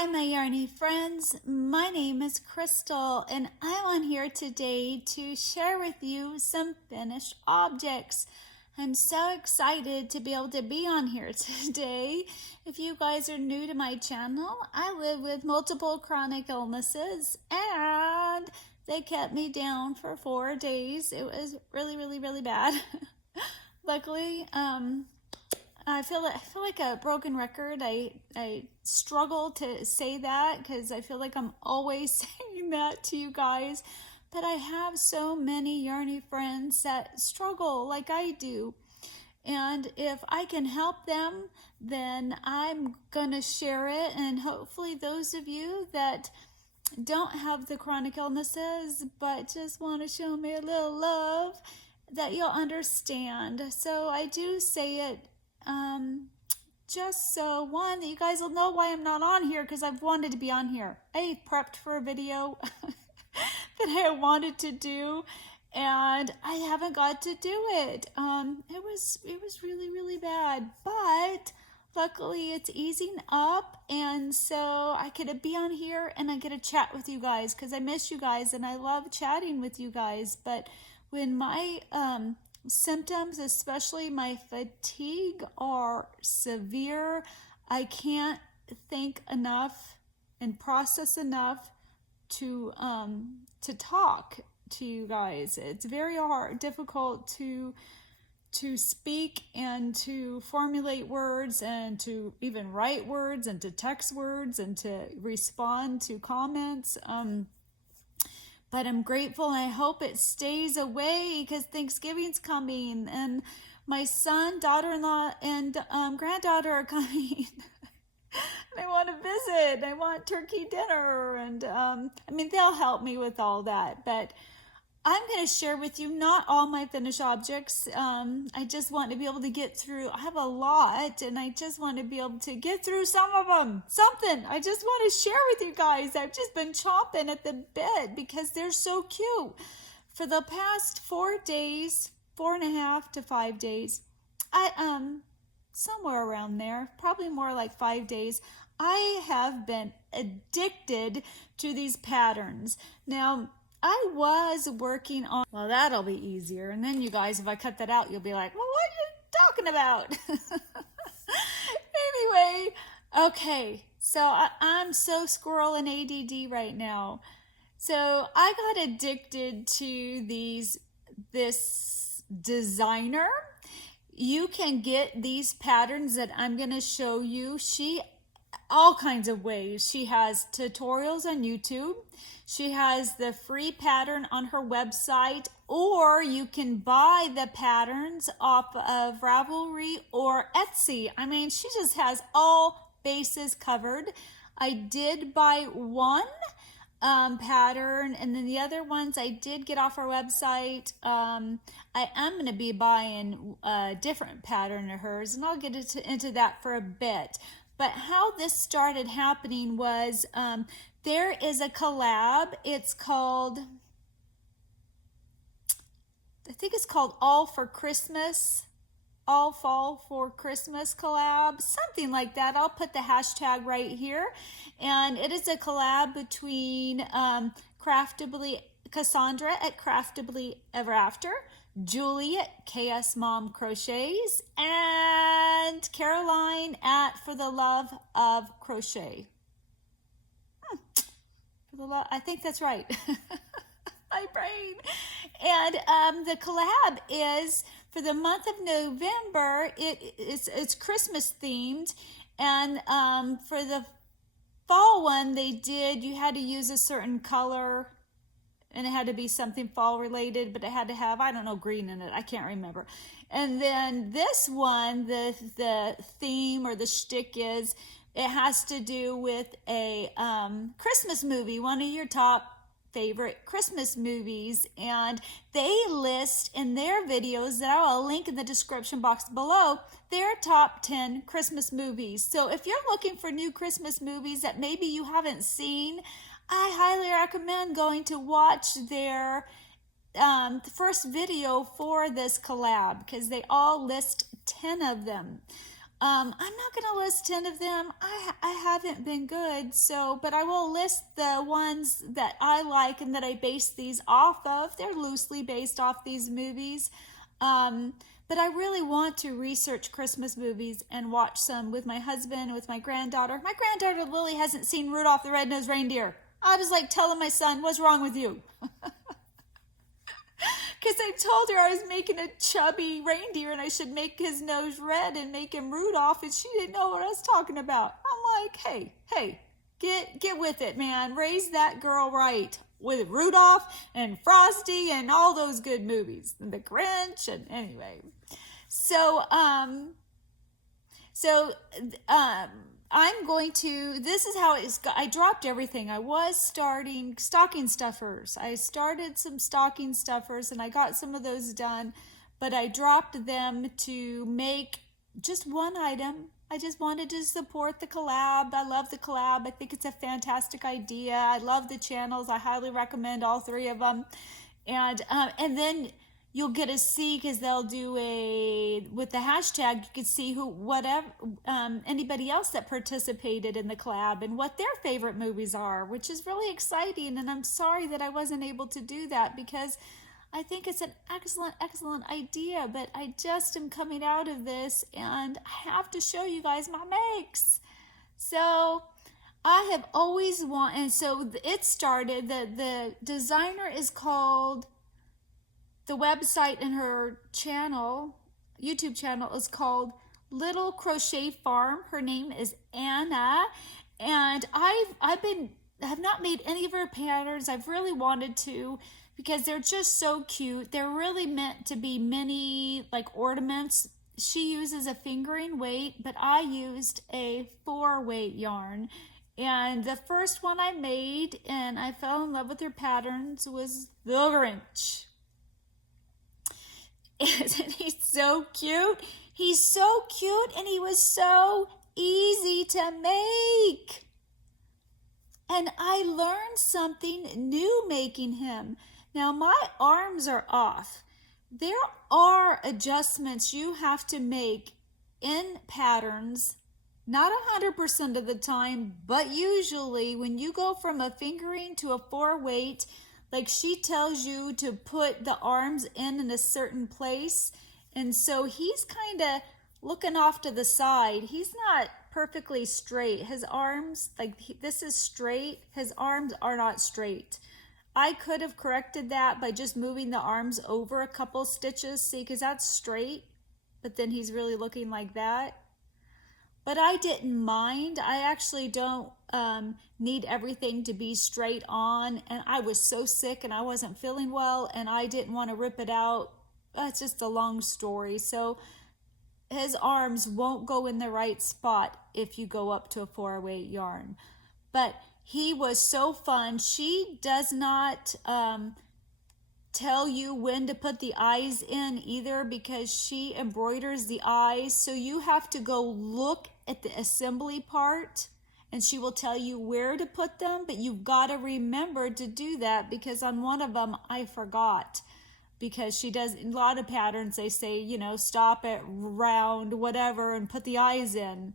Hi my yarny friends, my name is Crystal and I'm on here today to share with you some finished objects. I'm so excited to be able to be on here today. If you guys are new to my channel, I live with multiple chronic illnesses and they kept me down for 4 days. It was really bad. Luckily, I feel like a broken record. I struggle to say that because I feel like I'm always saying that to you guys. But I have so many yarny friends that struggle like I do. And if I can help them, then I'm gonna share it. And hopefully those of you that don't have the chronic illnesses but just want to show me a little love, that you'll understand. So I do say it just so one, that you guys will know why I'm not on here, because I've wanted to be on here. I prepped for a video that I wanted to do and I haven't got to do it. It was really bad, but luckily it's easing up, and so I could be on here and I get to chat with you guys because I miss you guys and I love chatting with you guys. But when my symptoms, especially my fatigue, are severe, I can't think enough and process enough to talk to you guys. It's very difficult to speak and to formulate words and to even write words and to text words and to respond to comments. But I'm grateful and I hope it stays away because Thanksgiving's coming and my son, daughter-in-law, and granddaughter are coming. I want to visit. I want turkey dinner. And I mean, they'll help me with all that. But I'm going to share with you not all my finished objects. I just want to be able to get through. I have a lot and I just want to be able to get through some of them. Something I just want to share with you guys. I've just been chomping at the bit because they're so cute. For the past 4 days, 4.5 to 5 days, somewhere around there, probably more like 5 days, I have been addicted to these patterns. Now, I was working on, well, that'll be easier. And then you guys, if I cut that out, you'll be like, well, what are you talking about? Anyway, okay. So I'm so squirrel and ADD right now. So I got addicted to this designer. You can get these patterns that I'm going to show you. All kinds of ways. She has tutorials on YouTube. She has the free pattern on her website, or you can buy the patterns off of Ravelry or Etsy. I mean, she just has all bases covered. I did buy one pattern, and then the other ones I did get off her website. I am going to be buying a different pattern of hers, and I'll get into that for a bit. But how this started happening was there is a collab. It's called, I think it's called All for Christmas, All Fall for Christmas collab, something like that. I'll put the hashtag right here. And it is a collab between Craftably, Cassandra at Craftably Ever After, Julie at KS Mom Crochets, and Caroline at For the Love of Crochet. I think that's right. My brain. And the collab is for the month of November. It's Christmas themed, and for the fall one you had to use a certain color, and it had to be something fall related, but it had to have, I don't know, green in it. I can't remember. And then this one, the theme or the shtick is, it has to do with a Christmas movie, one of your top favorite Christmas movies. And they list in their videos that I will link in the description box below, their top 10 Christmas movies. So if you're looking for new Christmas movies that maybe you haven't seen, I highly recommend going to watch their first video for this collab, because they all list 10 of them. I'm not going to list 10 of them. I haven't been good, so, but I will list the ones that I like and that I base these off of. They're loosely based off these movies. But I really want to research Christmas movies and watch some with my husband, with my granddaughter. My granddaughter Lily hasn't seen Rudolph the Red-Nosed Reindeer. I was like telling my son, what's wrong with you? Because I told her I was making a chubby reindeer and I should make his nose red and make him Rudolph, and she didn't know what I was talking about. I'm like, hey, get with it, man. Raise that girl right with Rudolph and Frosty and all those good movies. And the Grinch, and anyway. So I'm going to, this is how I dropped everything. I was starting stocking stuffers. I started some stocking stuffers and I got some of those done, but I dropped them to make just one item. I just wanted to support the collab. I love the collab. I think it's a fantastic idea. I love the channels. I highly recommend all three of them. And then you'll get to see, because they'll do with the hashtag, you can see anybody else that participated in the collab and what their favorite movies are, which is really exciting. And I'm sorry that I wasn't able to do that, because I think it's an excellent idea, but I just am coming out of this and I have to show you guys my makes. So I have always wanted, and so it started, the designer is called, the website and her channel, YouTube channel, is called Little Crochet Farm. Her name is Anna, and I have not made any of her patterns. I've really wanted to, because they're just so cute. They're really meant to be mini, like, ornaments. She uses a fingering weight, but I used a 4-weight yarn. And the first one I made, and I fell in love with her patterns, was the Grinch. Isn't he so cute? He's so cute, and he was so easy to make. And I learned something new making him. Now, my arms are off. There are adjustments you have to make in patterns, not 100% of the time, but usually when you go from a fingering to a 4-weight, like, she tells you to put the arms in a certain place. And so he's kind of looking off to the side. He's not perfectly straight. His arms, like, this is straight. His arms are not straight. I could have corrected that by just moving the arms over a couple stitches. See, because that's straight, but then he's really looking like that. But I didn't mind. I actually don't need everything to be straight on. And I was so sick and I wasn't feeling well and I didn't want to rip it out. It's just a long story. So his arms won't go in the right spot if you go up to a 4-weight yarn. But he was so fun. She does not tell you when to put the eyes in either, because she embroiders the eyes. So you have to go look at the assembly part and she will tell you where to put them, but you've got to remember to do that, because on one of them I forgot, because she does a lot of patterns. They say, you know, stop at round whatever and put the eyes in.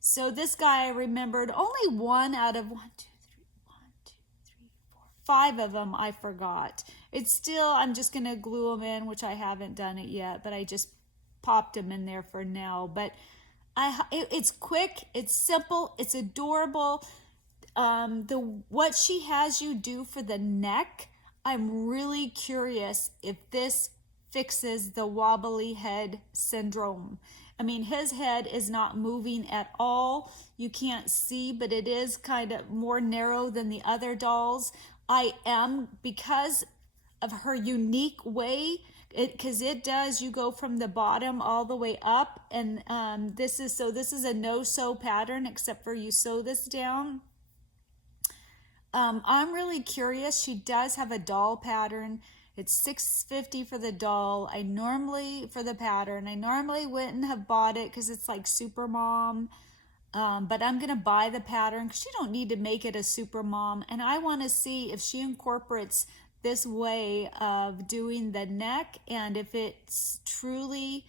So this guy I remembered only one out of 5 of them I forgot. It's still, I'm just going to glue them in, which I haven't done it yet, but I just popped them in there for now. But it's quick, it's simple, it's adorable. What she has you do for the neck, I'm really curious if this fixes the wobbly head syndrome. I mean, his head is not moving at all. You can't see, but it is kind of more narrow than the other dolls. Because of her unique way, because it does, you go from the bottom all the way up, and this is a no-sew pattern, except for you sew this down. I'm really curious. She does have a doll pattern. It's $6.50 for the doll. For the pattern, I normally wouldn't have bought it because it's like Super Mom. But I'm going to buy the pattern because you don't need to make it a Super Mom. And I want to see if she incorporates this way of doing the neck, and if it's truly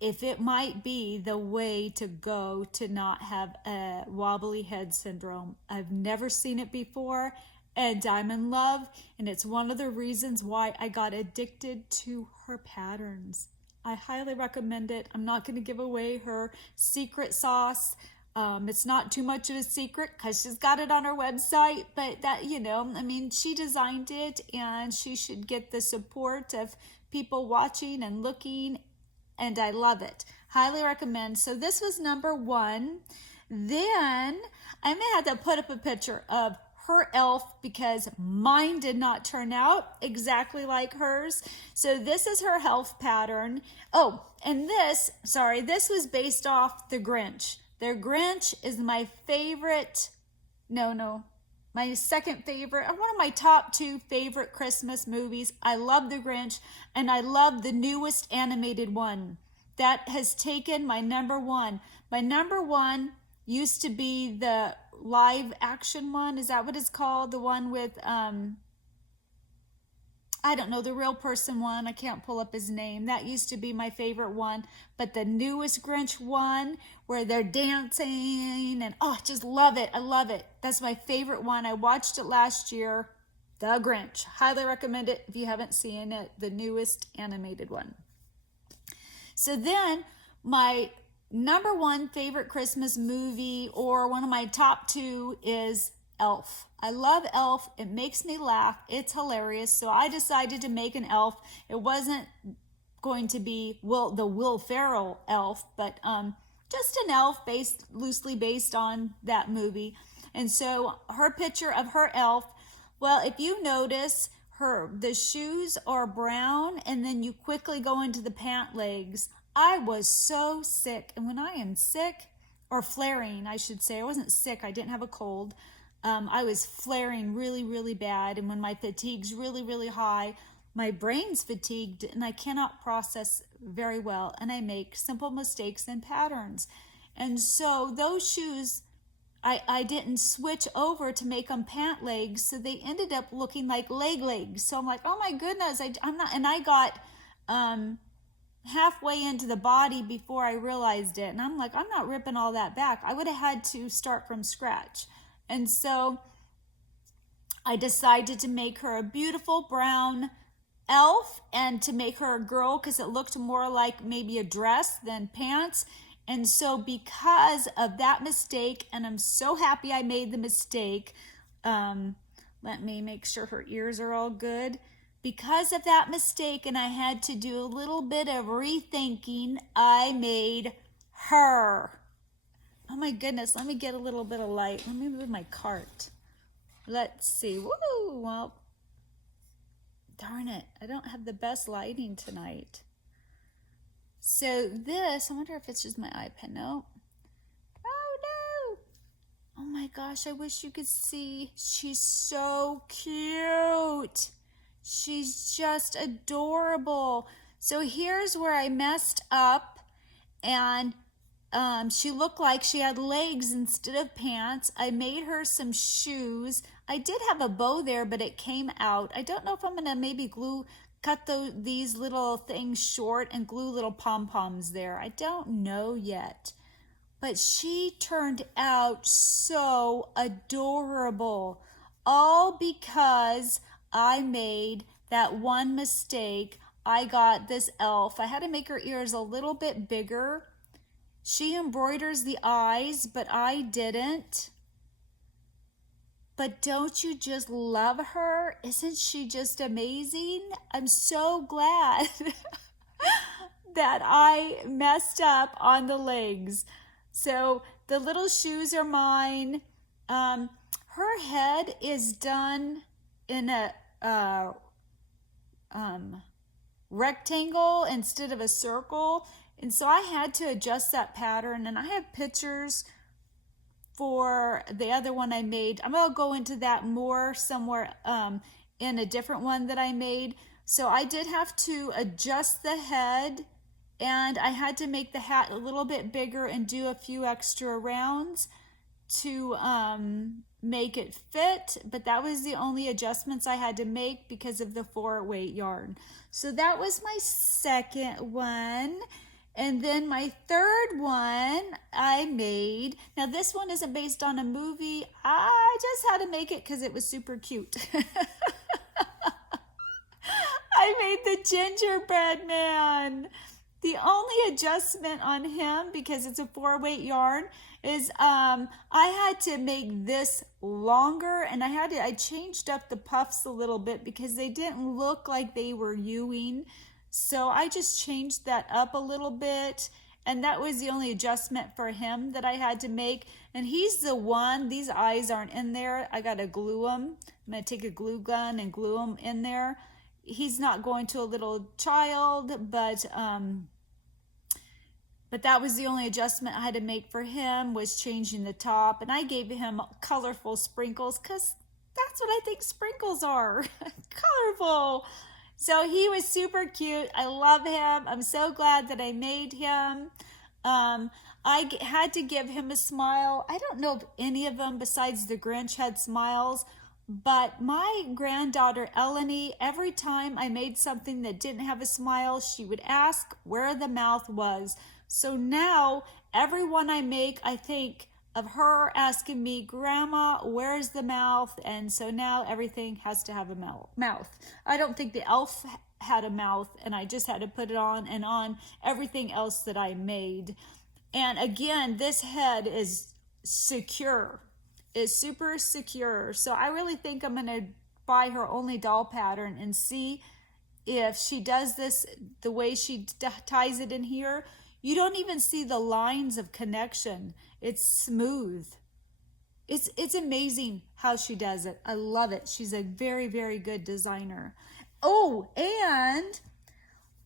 if it might be the way to go to not have a wobbly head syndrome. I've never seen it before, and I'm in love, and it's one of the reasons why I got addicted to her patterns. I highly recommend it. I'm not going to give away her secret sauce. It's not too much of a secret because she's got it on her website, but that, you know, I mean, she designed it and she should get the support of people watching and looking, and I love it. Highly recommend. So this was number 1. Then I may have to put up a picture of her elf because mine did not turn out exactly like hers. So this is her elf pattern. Oh, and this was based off the Grinch. The Grinch is my favorite, my second favorite, one of my top 2 favorite Christmas movies. I love the Grinch, and I love the newest animated one. That has taken my number 1. My number 1 used to be the live action one. Is that what it's called? The one with, I don't know, the real person one. I can't pull up his name. That used to be my favorite one. But the newest Grinch one where they're dancing and just love it. I love it. That's my favorite one. I watched it last year. The Grinch. Highly recommend it if you haven't seen it. The newest animated one. So then my number 1 favorite Christmas movie, or one of my top 2, is Elf. I love Elf. It makes me laugh. It's hilarious. So I decided to make an elf. It wasn't going to be the Will Ferrell elf, but just an elf loosely based on that movie. And so her picture of her elf, well, if you notice, the shoes are brown, and then you quickly go into the pant legs. I was so sick, and when I am sick, or flaring, I should say, I wasn't sick, I didn't have a cold. I was flaring really, really bad, and when my fatigue's really, really high, my brain's fatigued, and I cannot process very well, and I make simple mistakes in patterns. And so those shoes, I didn't switch over to make them pant legs, so they ended up looking like legs. So I'm like, oh my goodness, I'm not, and I got halfway into the body before I realized it, and I'm like, I'm not ripping all that back. I would have had to start from scratch. And so I decided to make her a beautiful brown elf, and to make her a girl because it looked more like maybe a dress than pants. And so because of that mistake, and I'm so happy I made the mistake, let me make sure her ears are all good. Because of that mistake, and I had to do a little bit of rethinking, I made her. Oh my goodness, let me get a little bit of light. Let me move my cart. Let's see. Woo! Well, darn it. I don't have the best lighting tonight. So this, I wonder if it's just my iPad. No. Oh no. Oh my gosh, I wish you could see. She's so cute. She's just adorable. So here's where I messed up, and she looked like she had legs instead of pants. I made her some shoes. I did have a bow there, but it came out. I don't know if I'm gonna maybe cut these little things short and glue little pom-poms there. I don't know yet. But she turned out so adorable. All because I made that one mistake. I got this elf. I had to make her ears a little bit bigger. She embroiders the eyes, but I didn't. But don't you just love her? Isn't she just amazing? I'm so glad that I messed up on the legs. So the little shoes are mine. Her head is done in a rectangle instead of a circle, and so I had to adjust that pattern, and I have pictures for the other one I made. I'm gonna go into that more somewhere in a different one that I made. So I did have to adjust the head, and I had to make the hat a little bit bigger and do a few extra rounds to make it fit, but that was the only adjustments I had to make because of the 4-weight yarn. So that was my second one. And then my third one I made, now this one isn't based on a movie. I just had to make it because it was super cute. I made the gingerbread man. The only adjustment on him, because it's a 4-weight yarn, is I had to make this longer, and I changed up the puffs a little bit because they didn't look like they were Ewing. So I just changed that up a little bit, and that was the only adjustment for him that I had to make. And he's the one, these eyes aren't in there. I gotta glue them. I'm gonna take a glue gun and glue them in there. He's not going to a little child, but that was the only adjustment I had to make for him, was changing the top. And I gave him colorful sprinkles because that's what I think sprinkles are. Colorful. So he was super cute. I love him. I'm so glad that I made him. I had to give him a smile. I don't know if any of them besides the Grinch had smiles, but my granddaughter Eleni, every time I made something that didn't have a smile, she would ask where the mouth was. So now every one I make, I think of her asking me, Grandma, where's the mouth? And so now everything has to have a mouth. I don't think the elf had a mouth, and I just had to put it on and on everything else that I made. And again, this head is secure. Is super secure. So I really think I'm going to buy her only doll pattern and see if she does this the way she ties it in here. You don't even see the lines of connection. It's smooth. It's amazing how she does it. I love it. She's a very, very good designer. Oh, and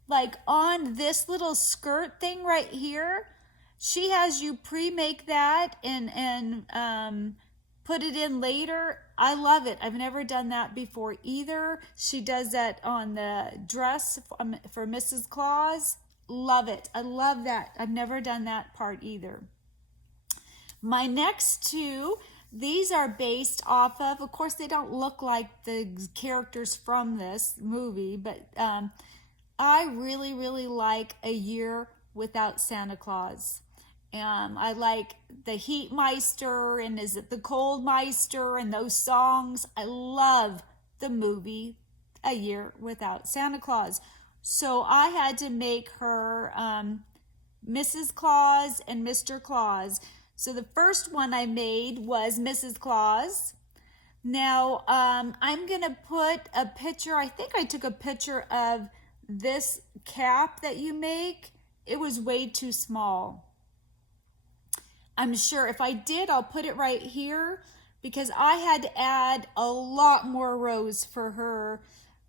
like on this little skirt thing right here, she has you pre-make that and put it in later. I love it. I've never done that before either. She does that on the dress for Mrs. Claus. Love it. I love that. I've never done that part either. My next two, these are based off of course, they don't look like the characters from this movie, but I really, really like A Year Without Santa Claus. I like the Heat Meister and Is It the Cold Meister and those songs. I love the movie A Year Without Santa Claus. So I had to make her Mrs. Claus and Mr. Claus. So the first one I made was Mrs. Claus. Now I'm going to put a picture. I think I took a picture of this cap that you make. It was way too small. I'm sure if I did, I'll put it right here because I had to add a lot more rows for her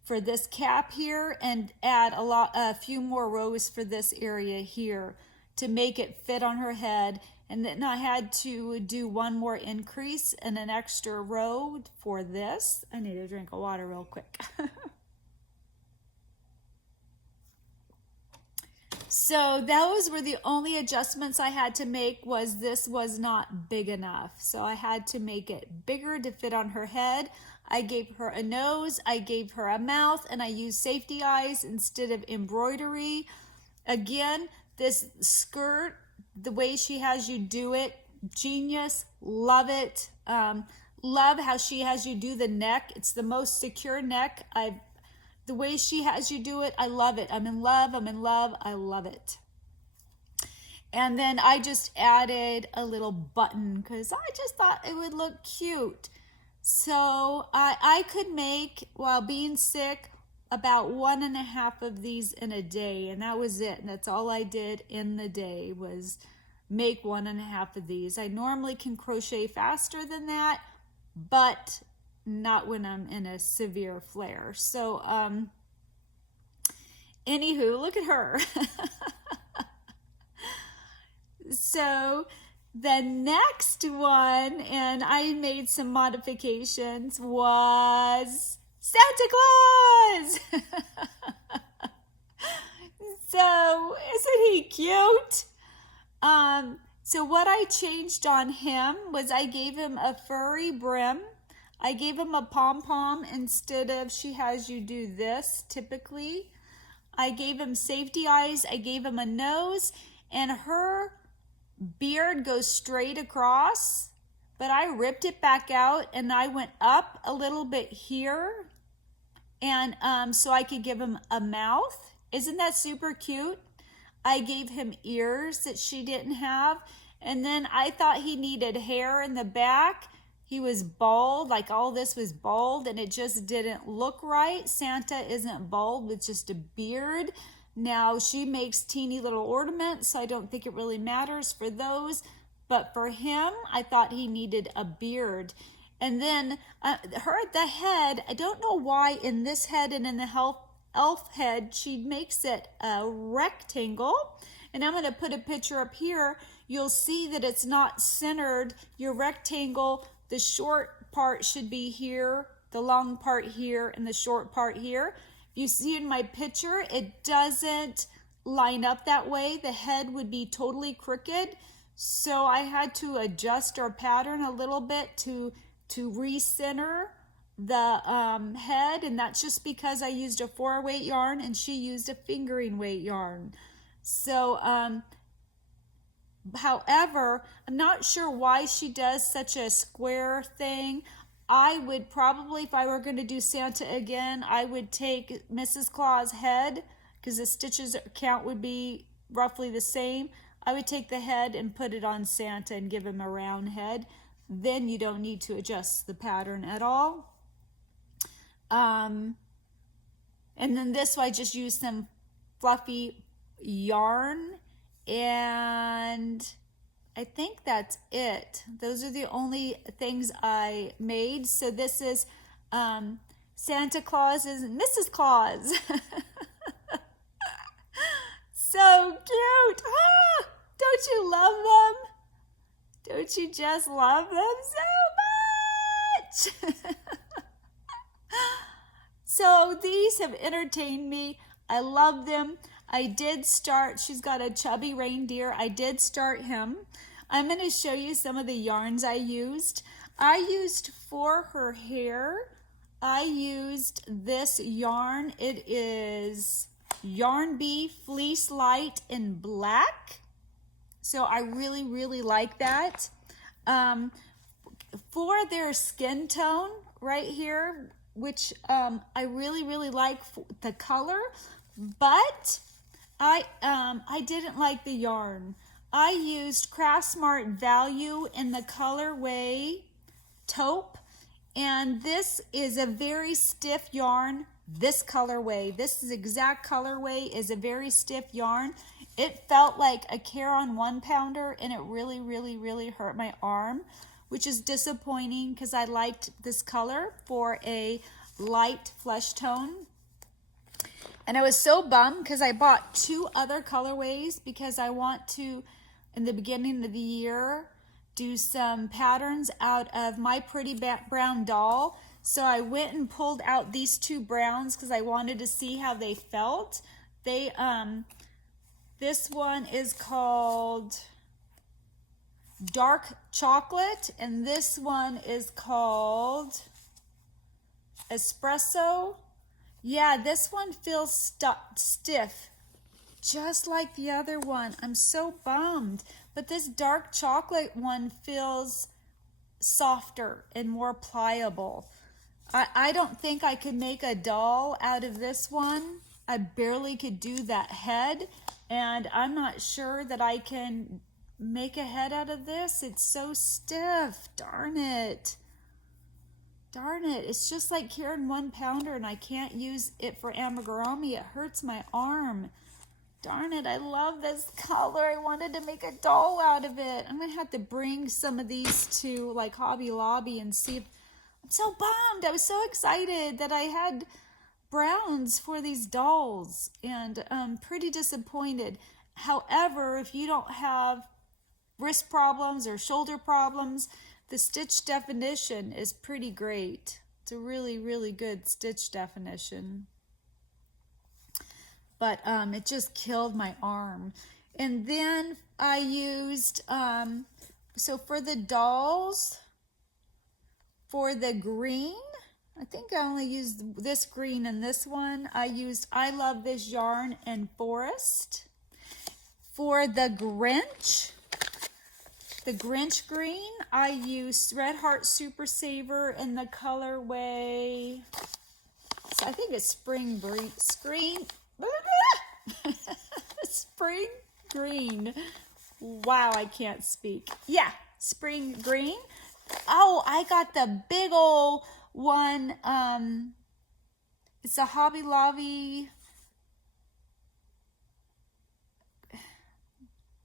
for this cap here and add a few more rows for this area here to make it fit on her head. And then I had to do one more increase and an extra row for this. I need a drink of water real quick. So those were the only adjustments I had to make. Was this was not big enough. So I had to make it bigger to fit on her head. I gave her a nose, I gave her a mouth, and I used safety eyes instead of embroidery. Again, this skirt, the way she has you do it, genius, love it. Love how she has you do the neck. It's the most secure neck the way she has you do it, I love it. I'm in love, I love it. And then I just added a little button because I just thought it would look cute. So I could make, while being sick, about 1.5 of these in a day, and that was it. And that's all I did in the day was make 1.5 of these. I normally can crochet faster than that, but not when I'm in a severe flare. So, anywho, look at her. So, the next one, and I made some modifications, was Santa Claus. So, isn't he cute? So what I changed on him was I gave him a furry brim. I gave him a pom-pom instead of she has you do this typically. I gave him safety eyes. I gave him a nose, and her beard goes straight across, but I ripped it back out and I went up a little bit here, and so I could give him a mouth. Isn't that super cute? I gave him ears that she didn't have, and then I thought he needed hair in the back. He was bald, like all this was bald, and it just didn't look right. Santa isn't bald with just a beard. Now, she makes teeny little ornaments, so I don't think it really matters for those. But for him, I thought he needed a beard. And then the head, I don't know why in this head and in the elf head, she makes it a rectangle. And I'm going to put a picture up here. You'll see that it's not centered. Your rectangle, the short part should be here, the long part here, and the short part here. You see in my picture, it doesn't line up that way. The head would be totally crooked. So I had to adjust our pattern a little bit to recenter the head, and that's just because I used a 4-weight yarn and she used a fingering weight yarn. So however, I'm not sure why she does such a square thing. I would probably, if I were going to do Santa again, I would take Mrs. Claus' head, because the stitches count would be roughly the same. I would take the head and put it on Santa and give him a round head. Then you don't need to adjust the pattern at all. And then this one, I just used some fluffy yarn, and I think that's it. Those are the only things I made. So this is Santa Claus and Mrs. Claus. So cute. Ah, don't you love them? Don't you just love them so much? So these have entertained me. I love them. I did start, she's got a chubby reindeer. I did start him. I'm going to show you some of the yarns I used. I used for her hair, I used this yarn. It is Yarn Bee Fleece Light in black. So I really, really like that. For their skin tone right here, which I really, really like the color, but I didn't like the yarn. I used Craft Smart Value in the colorway taupe, and this is a very stiff yarn. This colorway, this is exact colorway, is a very stiff yarn. It felt like a Care-On 1-pounder, and it really, really, really hurt my arm, which is disappointing because I liked this color for a light flesh tone. And I was so bummed because I bought 2 other colorways because I want to, in the beginning of the year, do some patterns out of My Pretty Brown Doll. So I went and pulled out these 2 browns because I wanted to see how they felt. They, this one is called Dark Chocolate, and this one is called Espresso. Yeah, this one feels stiff, just like the other one. I'm so bummed. But this dark chocolate one feels softer and more pliable. I don't think I could make a doll out of this one. I barely could do that head, and I'm not sure that I can make a head out of this. It's so stiff. Darn it. Darn it, it's just like Care-On 1-pounder, and I can't use it for amigurumi. It hurts my arm. Darn it, I love this color. I wanted to make a doll out of it. I'm going to have to bring some of these to like Hobby Lobby and see if... I'm so bummed. I was so excited that I had browns for these dolls, and I'm pretty disappointed. However, if you don't have wrist problems or shoulder problems, the stitch definition is pretty great. It's a really, really good stitch definition. But it just killed my arm. And then I used, so for the dolls, for the green, I think I only used this green and this one. I used I Love This Yarn and Forest. For the Grinch green, I used Red Heart Super Saver in the colorway, so I think it's Spring Green. Wow, I can't speak. Yeah, Spring Green. Oh, I got the big old one. It's a Hobby Lobby.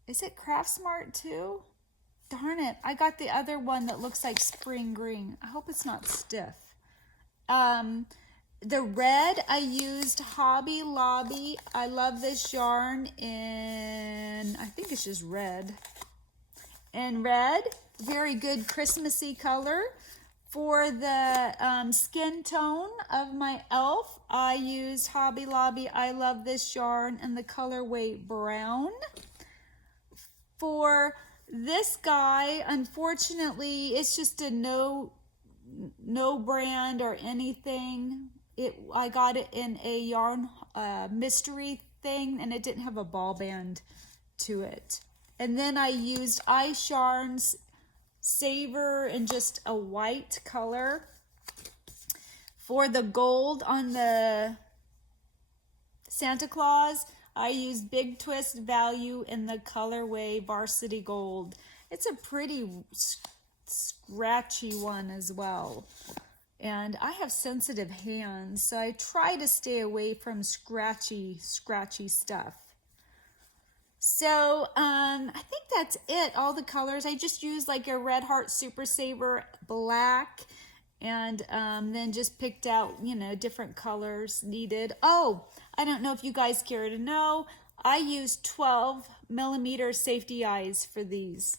Is it Craft Smart too? Darn it, I got the other one that looks like Spring Green. I hope it's not stiff. The red, I used Hobby Lobby. I Love This Yarn in, I think it's just red. And red, very good Christmassy color. For the skin tone of my elf, I used Hobby Lobby I Love This Yarn in the colorway brown. For this guy, unfortunately, it's just a no brand or anything. I got it in a yarn mystery thing, and it didn't have a ball band to it. And then I used Ice Yarns Saver in just a white color. For the gold on the Santa Claus, I used Big Twist Value in the colorway Varsity Gold. It's a pretty scratchy one as well. And I have sensitive hands, so I try to stay away from scratchy stuff. So I think that's it, all the colors. I just used like a Red Heart Super Saver black, and then just picked out, you know, different colors needed. Oh, I don't know if you guys care to know, I used 12mm safety eyes for these.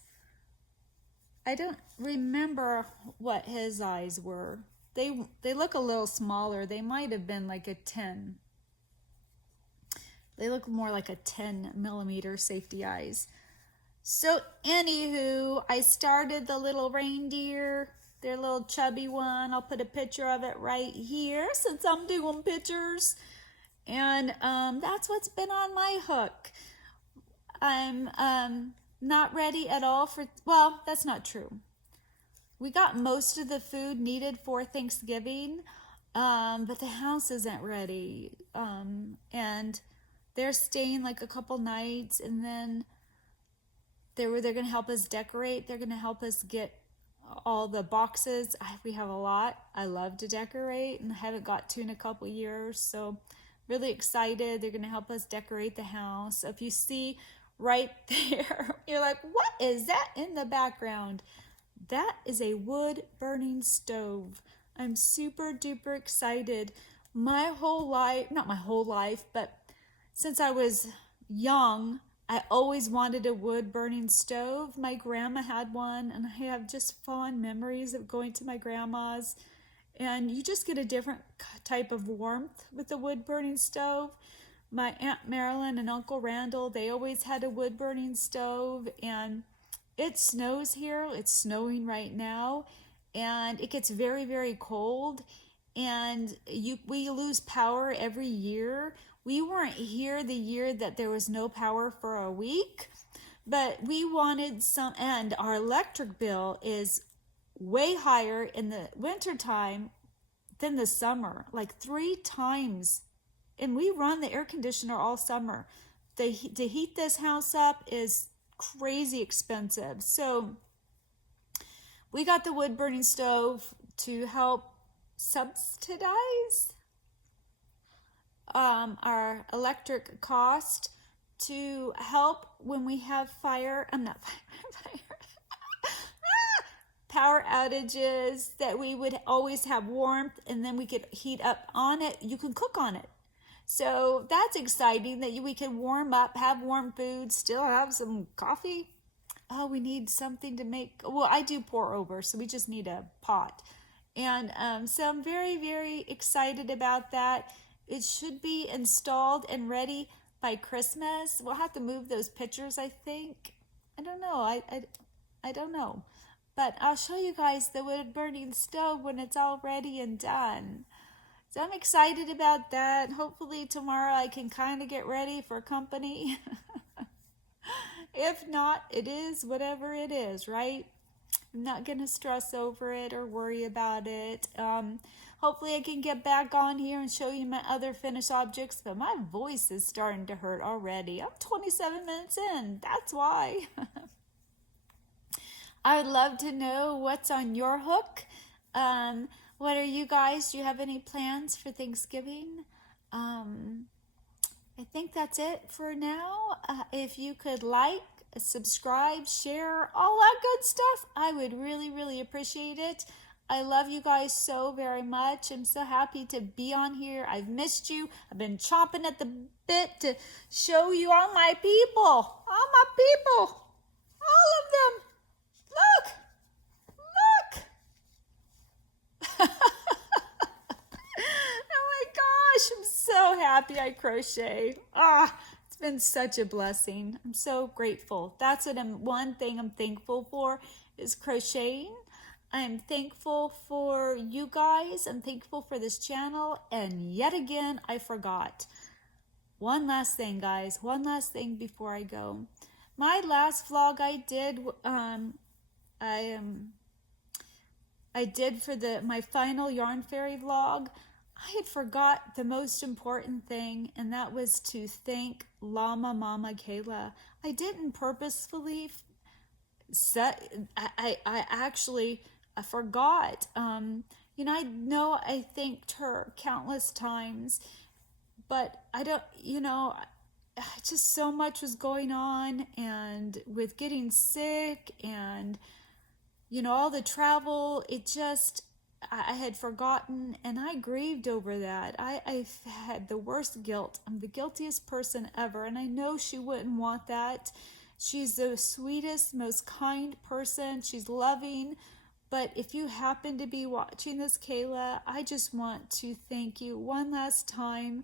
I don't remember what his eyes were. They look a little smaller. They might have been like a 10. They look more like a 10mm safety eyes. So anywho, I started the little reindeer, their little chubby one. I'll put a picture of it right here since I'm doing pictures. And that's what's been on my hook. I'm not ready at all for, well, that's not true. We got most of the food needed for Thanksgiving, but the house isn't ready. And they're staying like a couple nights, and then they're going to help us decorate. They're going to help us get all the boxes. We have a lot. I love to decorate, and I haven't got to in a couple years, so really excited. They're going to help us decorate the house. If you see right there, you're like, what is that in the background? That is a wood burning stove. I'm super duper excited. My whole life, not my whole life, but since I was young, I always wanted a wood burning stove. My grandma had one, and I have just fond memories of going to my grandma's. And you just get a different type of warmth with the wood burning stove. My Aunt Marilyn and Uncle Randall, they always had a wood burning stove, and it snows here. It's snowing right now, and it gets very, very cold, and we lose power every year. We weren't here the year that there was no power for a week, but we wanted some, and our electric bill is way higher in the wintertime than the summer, like 3 times. And we run the air conditioner all summer. To heat this house up is crazy expensive. So we got the wood burning stove to help subsidize our electric cost, to help when we have power outages, that we would always have warmth, and then we could heat up on it. You can cook on it. So that's exciting, that we can warm up, have warm food, still have some coffee. Oh, we need something to make, well, I do pour over, so we just need a pot. And so I'm very, very excited about that. It should be installed and ready by Christmas. We'll have to move those pictures, I think. I don't know. I don't know. but I'll show you guys the wood burning stove when it's all ready and done. So I'm excited about that. Hopefully tomorrow I can kind of get ready for company. If not, it is whatever it is, right? I'm not going to stress over it or worry about it. Hopefully I can get back on here and show you my other finished objects, but my voice is starting to hurt already. I'm 27 minutes in. That's why. I would love to know what's on your hook. What are you guys? Do you have any plans for Thanksgiving? I think that's it for now. If you could like, subscribe, share, all that good stuff, I would really, really appreciate it. I love you guys so very much. I'm so happy to be on here. I've missed you. I've been chomping at the bit to show you all my people. All my people. All of them. Look. Oh my gosh, I'm so happy I crochet. It's been such a blessing. I'm so grateful. That's what one thing I'm thankful for is crocheting. I'm thankful for you guys. I'm thankful for this channel. And yet again, I forgot. One last thing, guys. One last thing before I go. My last vlog I did, I did for my final Yarn Fairy vlog. I had forgot the most important thing, and that was to thank Llama Mama Kayla. I didn't purposefully I actually forgot. You know, I know I thanked her countless times, but I don't, you know, just so much was going on, and with getting sick and, you know, all the travel, it just, I had forgotten, and I grieved over that. I've had the worst guilt. I'm the guiltiest person ever, and I know she wouldn't want that. She's the sweetest, most kind person. She's loving. But if you happen to be watching this, Kayla, I just want to thank you one last time.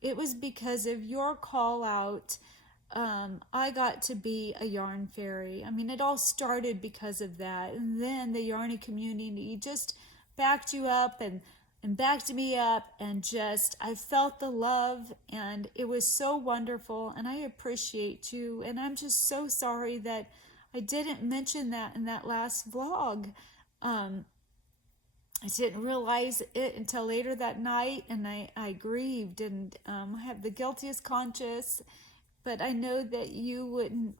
It was because of your call out. I got to be a yarn fairy. I mean, it all started because of that. And then the Yarny community just backed you up and backed me up, and just, I felt the love, and it was so wonderful, and I appreciate you. And I'm just so sorry that I didn't mention that in that last vlog. I didn't realize it until later that night, and I grieved, and I have the guiltiest conscience, but I know that you wouldn't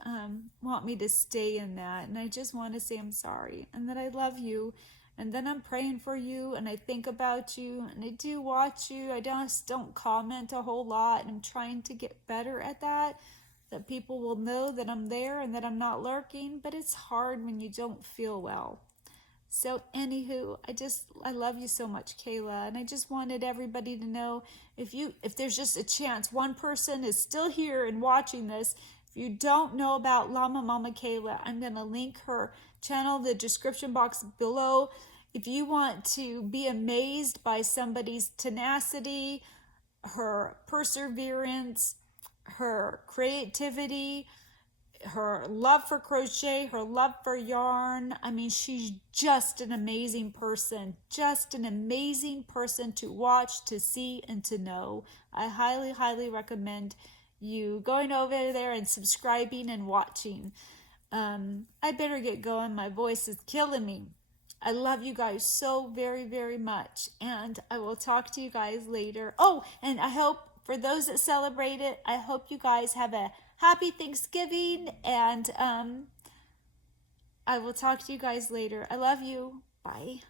want me to stay in that, and I just want to say I'm sorry, and that I love you, and then I'm praying for you, and I think about you, and I do watch you. I just don't comment a whole lot, and I'm trying to get better at that people will know that I'm there and that I'm not lurking, but it's hard when you don't feel well. So anywho, I love you so much, Kayla, and I just wanted everybody to know, if there's just a chance one person is still here and watching this, if you don't know about Llama Mama Kayla, I'm going to link her channel in the description box below. If you want to be amazed by somebody's tenacity, her perseverance, her creativity, her love for crochet, her love for yarn. I mean, she's just an amazing person, to watch, to see, and to know. I highly, highly recommend you going over there and subscribing and watching. I better get going. My voice is killing me. I love you guys so very, very much, and I will talk to you guys later. Oh, and I hope, for those that celebrate it, I hope you guys have a happy Thanksgiving, and I will talk to you guys later. I love you. Bye.